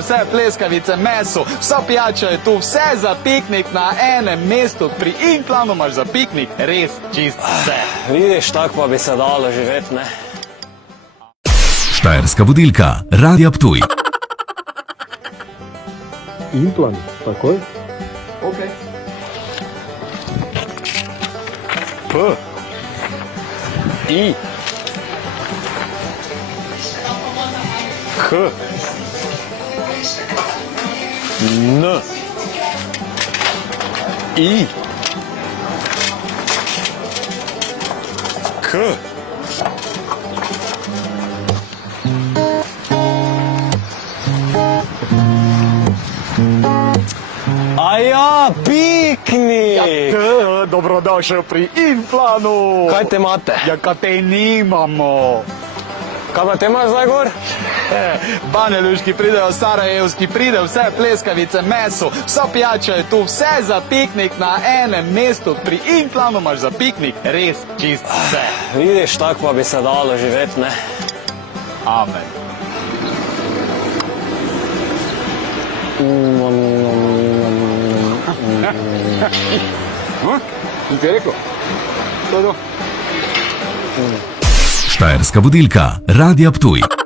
Vse pleskavice, meso, vsa pijača je tu, vse za piknik na enem mestu. Pri Implanu imaš za piknik res čist vse. Vidiš, tako pa bi se dalo živeti, ne? Štajerska budilka, Radia Ptuj. Implan, takoj. Ok. P. I. H. N. I. K. Aja, piknik! Dobrodošel pri Implanu. Kaj te imate? Ja, kaj te nimamo. Kaj pa te imaš zdaj gor? Banjaluški pridejo, sarajevski pridejo, vse pleskavice, meso, vsa pijača je tu, vse za piknik na enem mestu. Pri Implanu imaš za piknik res čist vse. Vidiš, tako pa bi se dalo živeti, ne? Amen. Ti je rekel? To je to. Štajerska budilka, Radia Ptuj.